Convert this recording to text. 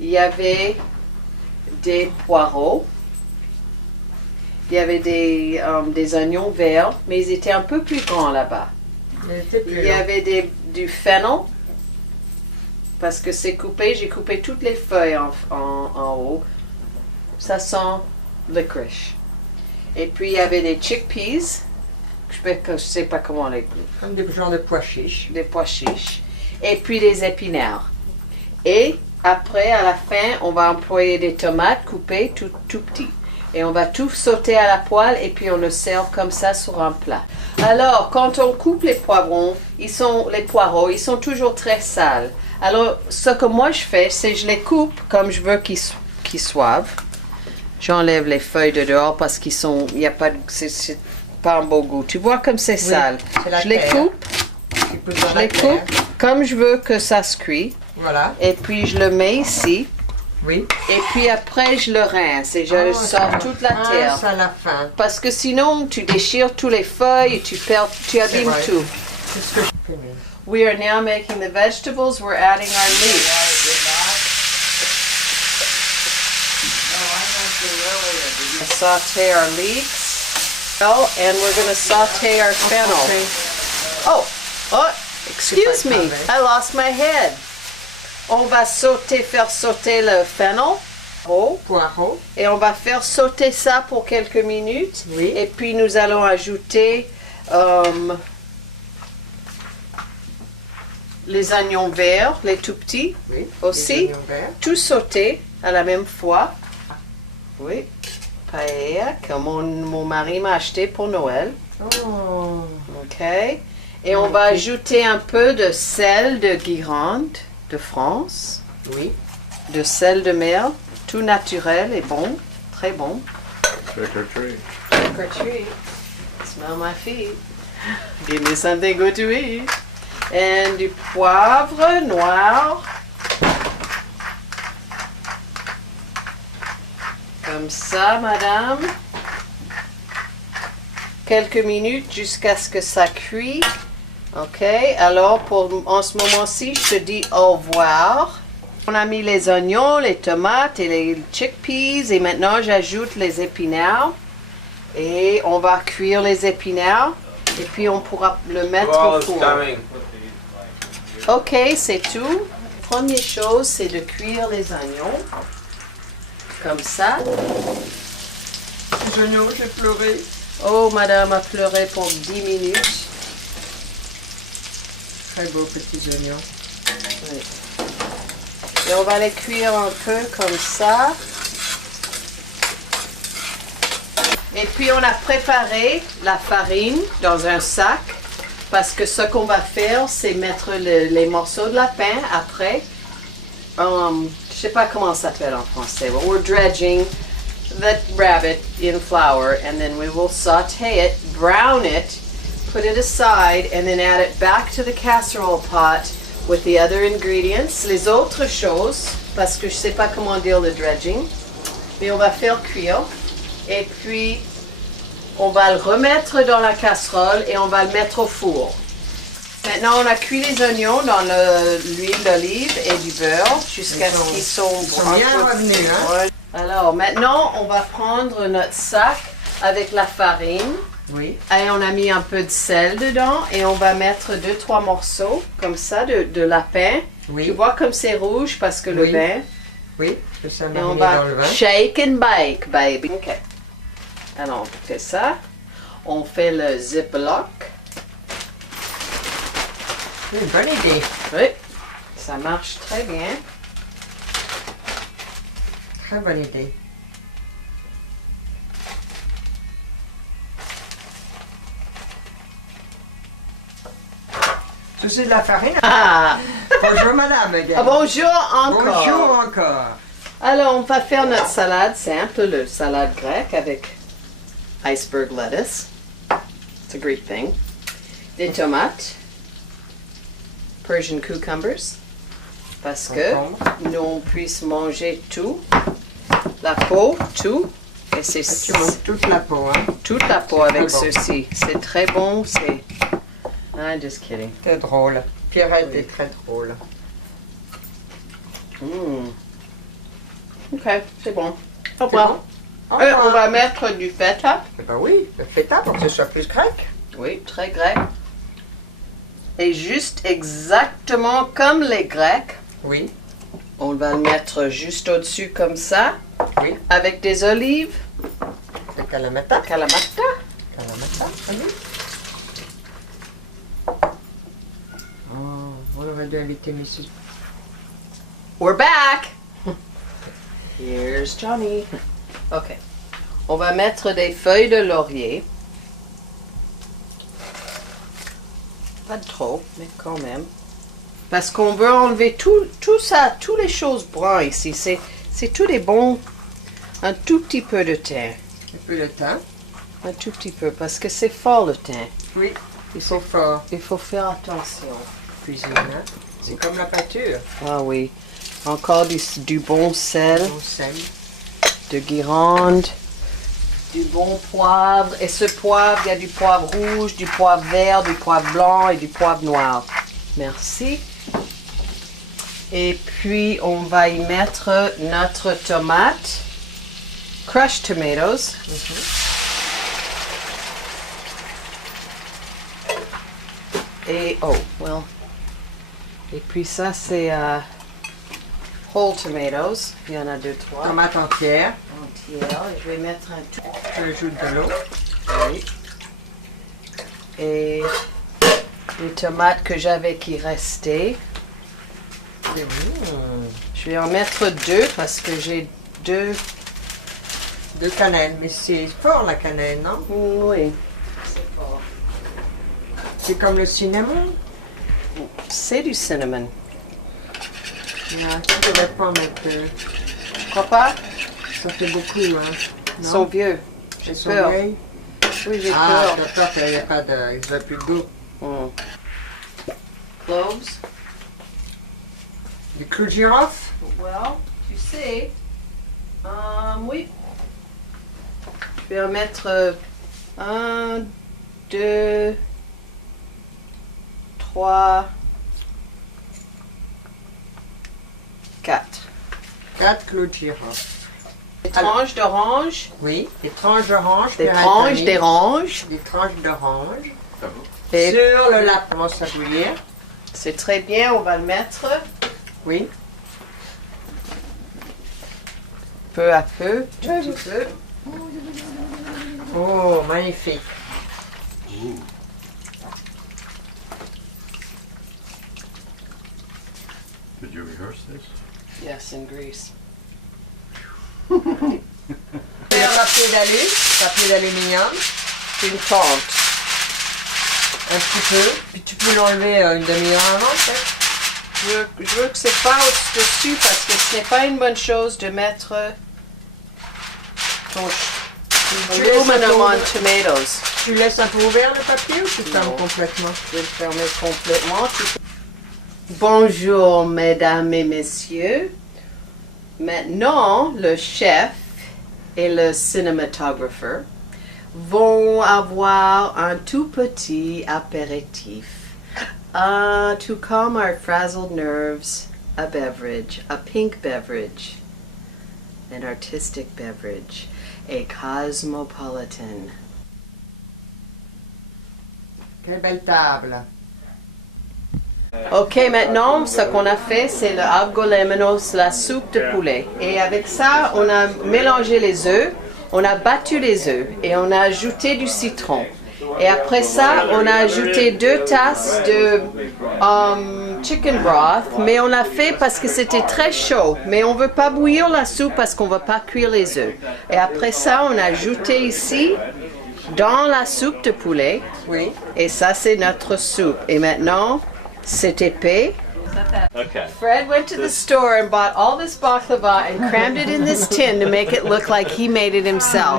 il y avait des poireaux, il y avait des oignons verts, mais ils étaient un peu plus grands là-bas. Il y avait du fennel, parce que c'est coupé, j'ai coupé toutes les feuilles en haut. Ça sent licorice. Et puis il y avait des chickpeas, je sais pas comment les... Comme des genres de pois chiches. Des pois chiches. Et puis des épinards. Et après, à la fin, on va employer des tomates coupées tout petits. Et on va tout sauter à la poêle et puis on le sert comme ça sur un plat. Alors, quand on coupe les poireaux, ils sont toujours très sales. Alors, ce que moi je fais, c'est que je les coupe comme je veux qu'ils soient. J'enlève les feuilles de dehors parce il y a pas, c'est pas un beau goût. Tu vois comme c'est sale. Je les coupe. Je les coupe comme je veux que ça se cuit. Voilà. Et puis je le mets ici. Oui. Et puis après je le rince et je sors toute la terre. À la fin. Parce que sinon tu déchires toutes les feuilles et tu abîmes tout. C'est ce que je fais. We are now making the vegetables. We're adding our leeks. Saute our leeks. Oh, and we're going to saute our fennel. Oh, excuse me. I lost my head. On va faire sauter le fennel. Poireaux. Et on va faire sauter ça pour quelques minutes. Oui. Et puis nous allons ajouter les oignons verts, les tout petits, oui, aussi. Tout sauté à la même fois. Oui. Paella que mon mari m'a acheté pour Noël. Oh. OK. Et on va ajouter un peu de sel de Guérande de France. Oui. De sel de mer, tout naturel et bon, très bon. Trick or treat. Trick or treat. Smell my feet. Give me something good to eat. Et du poivre noir. Comme ça, madame. Quelques minutes jusqu'à ce que ça cuit. OK. Alors, en ce moment-ci, je te dis au revoir. On a mis les oignons, les tomates et les chickpeas. Et maintenant, j'ajoute les épinards. Et on va cuire les épinards. Et puis, on pourra le mettre au four. OK, c'est tout. Première chose, c'est de cuire les oignons. Comme ça. Les oignons, j'ai pleuré. Oh, madame a pleuré pour 10 minutes. Très beaux petits oignons. Oui. Et on va les cuire un peu comme ça. Et puis on a préparé la farine dans un sac. Parce que ce qu'on va faire, c'est mettre les morceaux de lapin après. Je ne sais pas comment ça s'appelle en français. But we're dredging the rabbit in flour. And then we will saute it, brown it, put it aside, and then add it back to the casserole pot with the other ingredients. Les autres choses, parce que je ne sais pas comment dire le dredging. Mais on va faire cuire. Et puis, on va le remettre dans la casserole et on va le mettre au four. Maintenant, on a cuit les oignons dans l'huile d'olive et du beurre jusqu'à ce qu'ils sont bien revenus. Hein? Alors, maintenant, on va prendre notre sac avec la farine. Oui. Et on a mis un peu de sel dedans et on va mettre 2-3 morceaux comme ça de lapin. Oui. Tu vois comme c'est rouge parce que le vin. Oui, que ça Et on marine va dans le vin. shake and bake, baby. OK. Alors, on fait ça. On fait le ziploc. Une bonne idée. Oui, ça marche très bien. Très bonne idée. Ça, c'est de la farine. Ah, Bonjour, madame. bonjour encore. Bonjour encore. Alors, on va faire notre salade simple, le salade grecque avec iceberg lettuce. It's a great thing. Des tomates. Persian cucumbers. Parce que nous on puisse manger tout. La peau, tout. Et c'est Tu manges toute la peau, hein? toute la peau avec Très bon. ceci. C'est très bon, c'est... I'm just kidding. C'est drôle. Pierrette est très drôle. Mm. Ok, c'est bon. Au C'est revoir. bon? Au On revoir. va mettre du feta. Eh ben oui, le feta pour que ce soit plus grec. Oui, très grec. Et juste exactement comme les Grecs, Oui, on va le mettre juste au-dessus comme ça, oui. avec des olives, C'est Kalamata. kalamata. Kalamata, oui. Oh, on aurait dû inviter Mrs. We're back! Here's Johnny. OK. On va mettre des feuilles de laurier. Pas trop, mais quand même. Parce qu'on veut enlever tout ça, toutes les choses brunes ici. C'est tout des bons. Un tout petit peu de thym. Un peu de thym. Un tout petit peu, parce que c'est fort le thym. Oui, Il faut, fort. il faut faire attention. Cuisine, hein. C'est comme la pâture. Ah oui. Encore du bon sel, On sème. de Guérande, du bon poivre. Et ce poivre, il y a du poivre rouge, du poivre vert, du poivre blanc et du poivre noir. Merci. Et puis, on va y mettre notre tomate. Crushed tomatoes. Et, oh, well. Et puis ça, c'est whole tomatoes. Il y en a 2, 3. Tomate entière. Entière. Et je vais mettre un tout. J'ajoute de l'eau. Oui. Et les tomates que j'avais qui restaient. Je vais en mettre 2 parce que j'ai 2. De cannelle, mais c'est fort la cannelle, non? Oui. C'est fort. C'est comme le cinnamon. C'est du cinnamon. Non, je ne devrais pas en mettre. Crois pas? Ça fait beaucoup, hein? Ils sont vieux. J'ai Ils sont peur. vieilles. Oui, j'ai Ah, peur. t'as peur qu'il n'y ait pas de. Ils n'ont plus de goût. Cloves. Du clou de girofle? Well, tu sais. Oui. Je vais en mettre 1, 2, 3, 4. 4 clous de girofle. Des tranches d'orange, Oui, des tranches d'orange. des puis tranches un d'orange. Des tranches d'orange. Et Sur le lap, commence à bouillir. c'est très bien, on va le mettre Oui. peu à peu, un petit peu. Oh, magnifique. Did you rehearse this? Yes, in Greece. Le papier d'aluminium, Une tente. un petit peu. Puis tu peux l'enlever une demi-heure avant, peut-être. Je veux que c'est pas au-dessus parce que ce n'est pas une bonne chose de mettre ton aluminum on tomatoes. Tu laisses un peu ouvert le papier ou tu fermes Non. complètement? Je vais le fermer complètement. Bonjour mesdames et messieurs. Maintenant, le chef et le cinématographe vont avoir un tout petit apéritif. To calm our frazzled nerves, a beverage, a pink beverage, an artistic beverage, a cosmopolitan. Quelle belle table. Ok, maintenant, ce qu'on a fait, c'est le argolémenos, la soupe de poulet. Et avec ça, on a mélangé les œufs, on a battu les œufs et on a ajouté du citron. Et après ça, on a ajouté 2 tasses de chicken broth, mais on l'a fait parce que c'était très chaud. Mais on ne veut pas bouillir la soupe parce qu'on ne veut pas cuire les œufs. Et après ça, on a ajouté ici, dans la soupe de poulet, Oui. et ça c'est notre soupe. Et maintenant, c'est épais. Okay. Fred went to the store and bought all this baklava and crammed it in this tin to make it look like he made it himself.